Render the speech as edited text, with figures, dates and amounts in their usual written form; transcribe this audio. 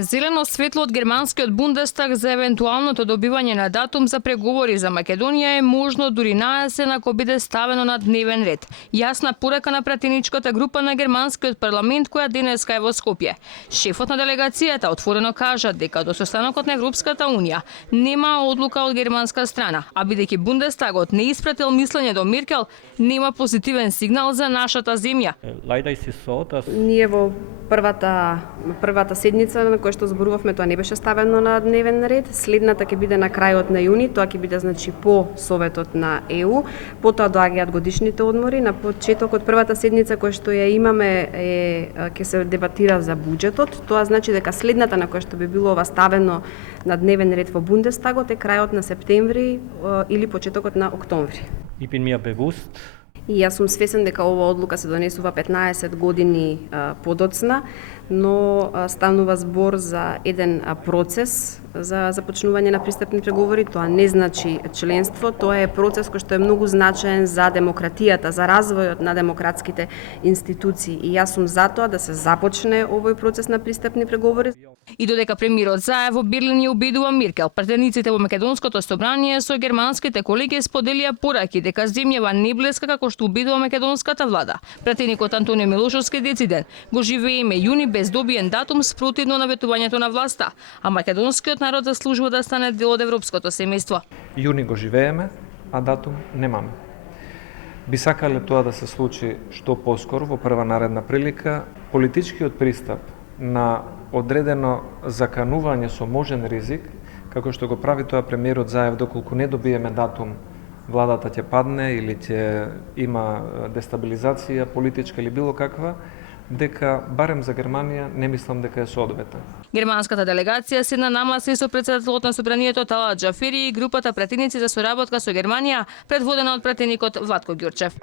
Зелено светло од германскиот Бундестаг за евентуалното добивање на датум за преговори за Македонија е можно дури наесен ако биде ставено на дневен ред. Јасна порека на пратеничката група на германскиот парламент која денеска е во Скопје. Шефот на делегацијата отворено кажа дека до состанокот на Европската унија нема одлука од германска страна, а бидејќи Бундестагот не испратил мислење до Меркел, нема позитивен сигнал за нашата земја. Ние во првата седница на која што зборувавме, тоа не беше ставено на дневен ред. Следната ќе биде на крајот на јуни, тоа ќе биде значи по советот на ЕУ. Потоа доаѓаат годишните одмори. На почетокот првата седница која што ја имаме ќе се дебатира за буџетот. Тоа значи дека следната на која што би било ова ставено на дневен ред во Бундестагот е крајот на септември или почетокот на октомври. И јас сум свесен дека ова одлука се донесува 15 години подоцна, но станува збор за еден процес за започнување на пристапни преговори. Тоа не значи членство, тоа е процес кој што е многу значаен за демократијата, за развојот на демократските институции. И јас сум за тоа да се започне овој процес на пристапни преговори. И додека премиерот Заев во Берлин ја убедува Меркел, пратениците во Македонското собрание со германските колеги споделија пораки дека земјава не блеска како што убедува македонската влада. Пратеникот Антонио Милошовски дециден го живееме јуни без добиен датум спротивно на ветувањето на власта, а македонскиот народ заслужува да стане дел од европското семејство. Јуни го живееме, а датум немаме. Би сакале тоа да се случи што поскоро во прва наредна прилика. Политичкиот пристап на одредено заканување со можен ризик, како што го прави тоа премиерот Заев, доколку не добиеме датум, владата ќе падне или ќе има дестабилизација политичка или било каква, дека барем за Германија не мислам дека е соодветна. Германската делегација седна намаси со претседателот на собранието Талат Џафери и групата пратеници за соработка со Германија, предводена од пратеникот Владко Ѓурчев.